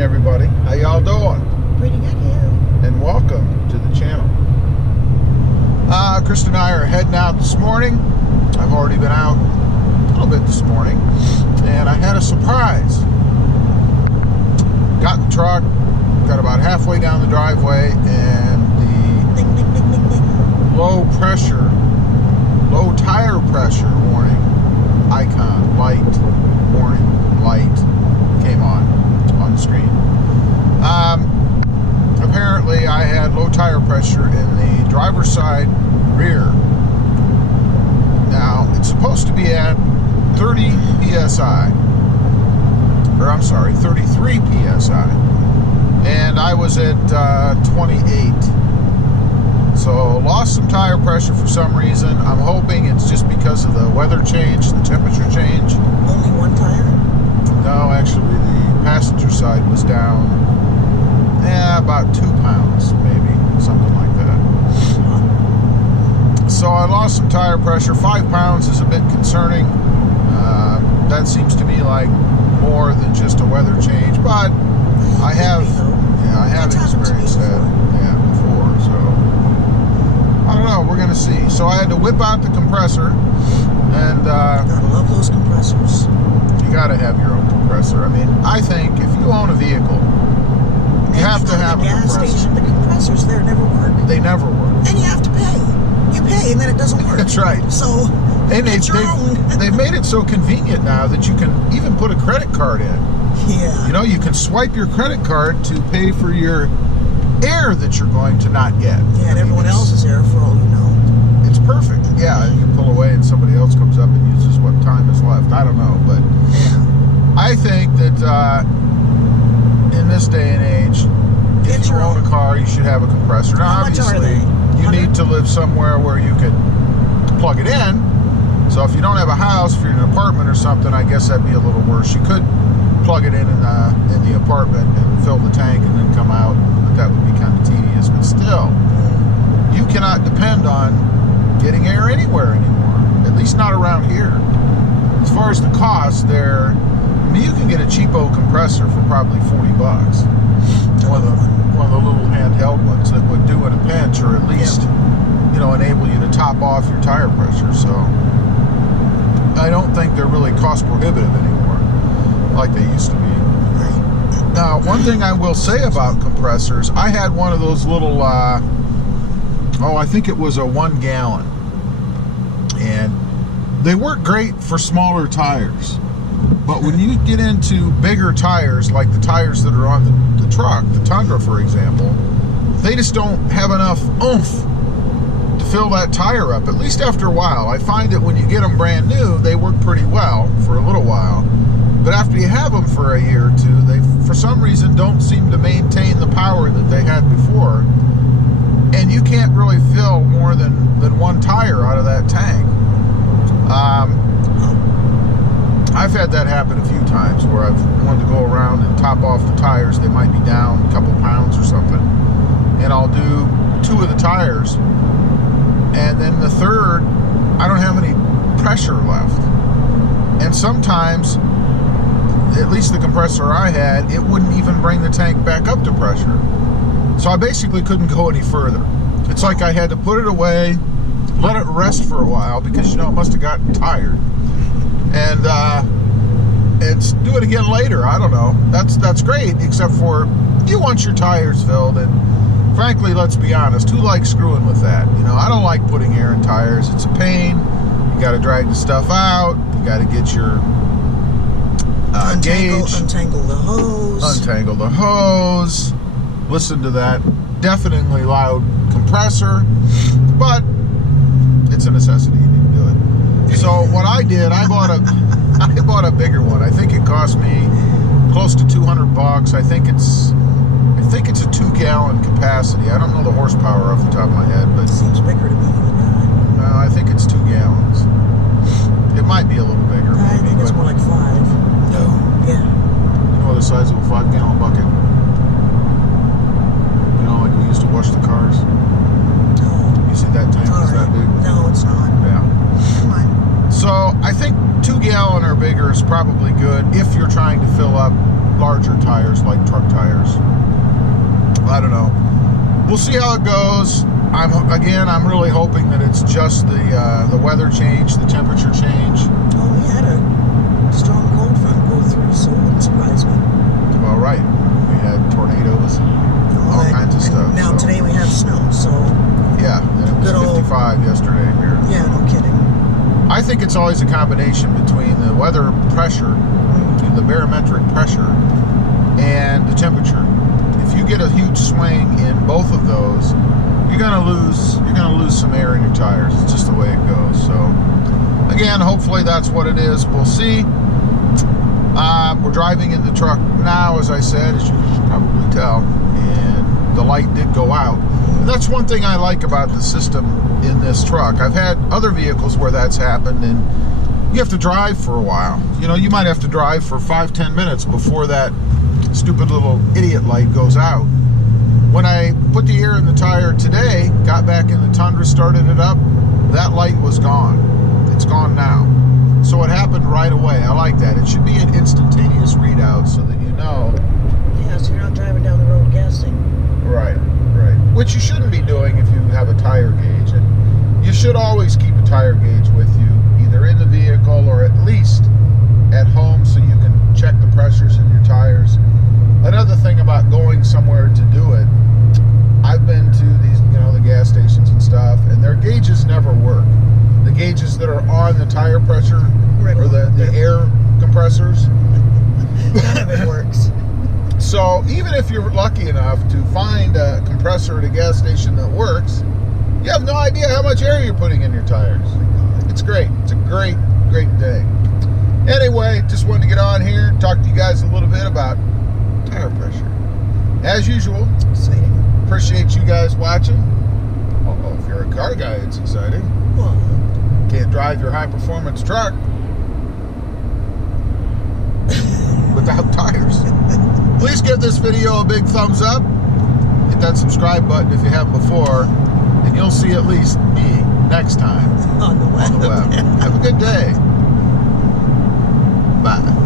morning, everybody. How y'all doing? Pretty good, you. And welcome to the channel. Krista and I are heading out this morning. I've already been out a little bit this morning, and I had a surprise. Got in the truck, got about halfway down the driveway, and the Ding, ding, ding, ding, ding. low tire pressure warning icon, warning light came on the screen. Apparently I had low tire pressure in the driver's side rear. Now it's supposed to be at 30 psi, or I'm sorry, 33 psi, and I was at 28. So lost some tire pressure for some reason. I'm hoping it's just because of the weather change, the temperature change. Only one tire? No, actually the passenger side was down about 2 pounds, maybe, something like that. So I lost some tire pressure. 5 pounds is a bit concerning. That seems to me like more than just a weather change, but I have experienced that before, so I don't know, we're gonna see. So I had to whip out the compressor, and Gotta love those compressors. you gotta have your own compressor. I mean, I think if you own a vehicle, you have to have a gas compressor. station, the compressors there never work. They never work. And you have to pay. You pay and then it doesn't work. That's right. So, And they've made it so convenient now that you can even put a credit card in. yeah. You know, you can swipe your credit card to pay for your air that you're going to not get. Yeah, and everyone else is there for all you know. It's perfect. Yeah, you pull away and somebody else comes up and uses what time is left. I don't know, but Yeah. I think that in this day and age, if you own a car, you should have a compressor. Now, How much are obviously, they? you 100? need to live somewhere where you can plug it in. So if you don't have a house, if you're in an apartment or something, I guess that'd be a little worse. You could plug it in the apartment and fill the tank and then come out, but that would be kind of tedious. But still, you cannot depend on getting air anywhere anymore, at least not around here. As far as the cost, I mean, you can get a cheapo compressor for probably $40. One of the little handheld ones that would do in a pinch, or at least, enable you to top off your tire pressure. So I don't think they're really cost prohibitive anymore, like they used to be. Now, one thing I will say about compressors, I had one of those little, I think it was a 1 gallon, and they work great for smaller tires. But when you get into bigger tires, like the tires that are on the truck, the Tundra, for example, they just don't have enough oomph to fill that tire up, at least after a while. I find that when you get them brand new, they work pretty well for a little while. But after you have them for a year or two, they, for some reason, don't seem to maintain the power that they had before. And you can't really fill more than one tire out of that tank. I've had that happen a few times where I've wanted to go around and top off the tires. They might be down a couple pounds or something. And I'll do 2 of the tires. And then the third, I don't have any pressure left. And sometimes, at least the compressor I had, it wouldn't even bring the tank back up to pressure. So I basically couldn't go any further. It's like I had to put it away, let it rest for a while, because, it must have gotten tired. And do it again later. I don't know. That's great, except for you want your tires filled, and frankly, let's be honest, who likes screwing with that? I don't like putting air in tires. It's a pain. You got to drag the stuff out. You got to get your gauge. Untangle the hose. Untangle the hose. Listen to that deafeningly loud compressor, but it's a necessity. You need to do it. So what I did, I bought a bigger one. I think it cost me close to $200. I think it's a 2 gallon capacity. I don't know the horsepower off the top of my head, but Seems bigger to me than that. no, I think it's 2 gallons. It might be a little bigger, I maybe. think it's but more like 5. no. Yeah. You know the size of a 5 gallon bucket? Like we used to wash the cars. No. You see that tank is that big? No, it's not. Yeah. Come on. So I think 2-gallon or bigger is probably good if you're trying to fill up larger tires like truck tires. I don't know. We'll see how it goes. I'm really hoping that it's just the weather change, the temperature change. Oh, we had a strong cold front go through, so it wouldn't surprise me. Well, right. We had tornadoes and all kinds of stuff. Now, so. today we have snow, so... Yeah, and it was Good old- 55 yesterday here. Yeah, no kidding. I think it's always a combination between the weather pressure, the barometric pressure, and the temperature. If you get a huge swing in both of those, you're gonna lose some air in your tires. It's just the way it goes. So again, hopefully that's what it is. We'll see. We're driving in the truck now, as I said, as you can probably tell, and the light did go out. And that's one thing I like about the system in this truck. I've had other vehicles where that's happened, and you have to drive for a while. You know, you might have to drive for 5-10 minutes before that stupid little idiot light goes out. When I put the air in the tire today, got back in the Tundra, started it up, that light was gone. It's gone now. So it happened right away. I like that. It should be an instantaneous readout so that you know. Yeah, so you're not driving down the road guessing. Right, right. Which you shouldn't be doing if you have a tire gauge. And you should always keep a tire gauge with you, either in the vehicle or at least at home so you can check the pressures in your tires. Another thing about going somewhere to do it, I've been to these, the gas stations and stuff, and their gauges never work. The gauges that are on the tire pressure or the air compressors, None of it works. So even if you're lucky enough to find a compressor at a gas station that works, you have no idea how much air you're putting in your tires. It's great. It's a great, great day. Anyway, just wanted to get on here and talk to you guys a little bit about tire pressure. As usual, Exciting. appreciate you guys watching. Although if you're a car guy, it's exciting. Well, Can't drive your high-performance truck without tires. Please give this video a big thumbs up. Hit that subscribe button if you haven't before, and you'll see at least me next time on the web. on the web. Have a good day. Bye.